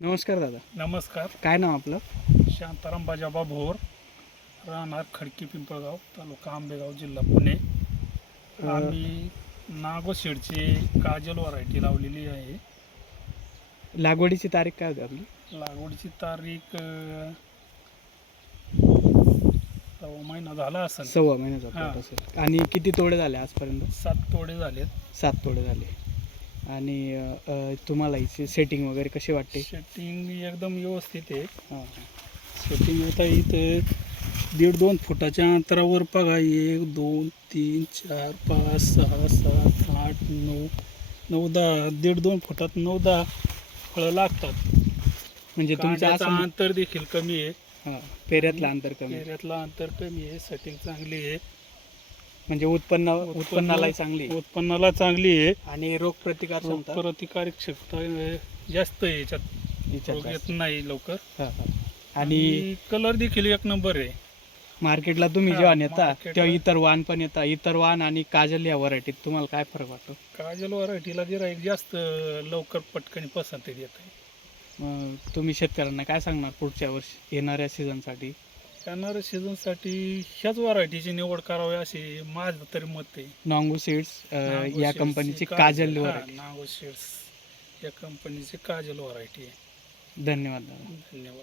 नमस्कार दादा. नमस्कार. काय नाव आपलं? शांताराम बाजाबा भोर. राहणार खडकी पिंपळगाव तालुका आंबेगाव जिल्हा पुणे. आम्ही नागोशेडची काजल व्हरायटी लावलेली आहे. लागवडीची तारीख काय होती आपली? लागवडीची तारीख अं, सव्वा महिना झाला असेल. सव्वा महिन्याचा हां. plot असेल. आणि किती तोडे झाले आजपर्यंत? सात तोडे झालेत. सात तोडे झाले. आणि तुम्हाला हिची सेटिंग वगैरे कशी वाटते? सेटिंग एकदम व्यवस्थित आहे. हां, सेटिंग आता इथं दीड दोन फुटाच्या अंतरावर बघा एक दोन तीन चार पाच सहा सात आठ नऊ नऊ दहा दीड दोन फुटात नऊ दहा फळं लागतात. म्हणजे तुमचं कांड्याचं असं अंतर देखील कमी आहे. हां, पेऱ्यातलं अंतर कमी पेऱ्यातलं अंतर कमी आहे. सेटिंग चांगली आहे. म्हणजे उत्पन्न उत्पन्नालाही चांगली. उत्पन्नाला चांगली आहे. आणि रोग प्रतिकार क्षमता? प्रतिकारक शक्ती अं, जास्त आहे याच्यात. रोग. येत नाही लवकर. आणि कलर देखील एक नंबर आहे. मार्केटला तुम्ही जेव्हा नेता तेव्हा इतर वाण पण येतात इतर वाण आणि काजल या व्हरायटीत तुम्हाला काय फरक वाटतो? काजल व्हरायटीला गिराईक जास्त लवकर पटकन पसंती देत आहे तुम्ही शेतकऱ्यांना काय सांगणार पुढच्या वर्षी येणाऱ्या सीझनसाठी येणाऱ्या सीझनसाठी ह्याच व्हरायटीची निवड करावी अशी माझं तरी मत आहे. नॉंगू सीड्स नागो या शेड्सची कंपनीची काजल हा, नागो शेड्स या कंपनीची काजल व्हरायटी आहे. धन्यवाद दादा. धन्यवाद.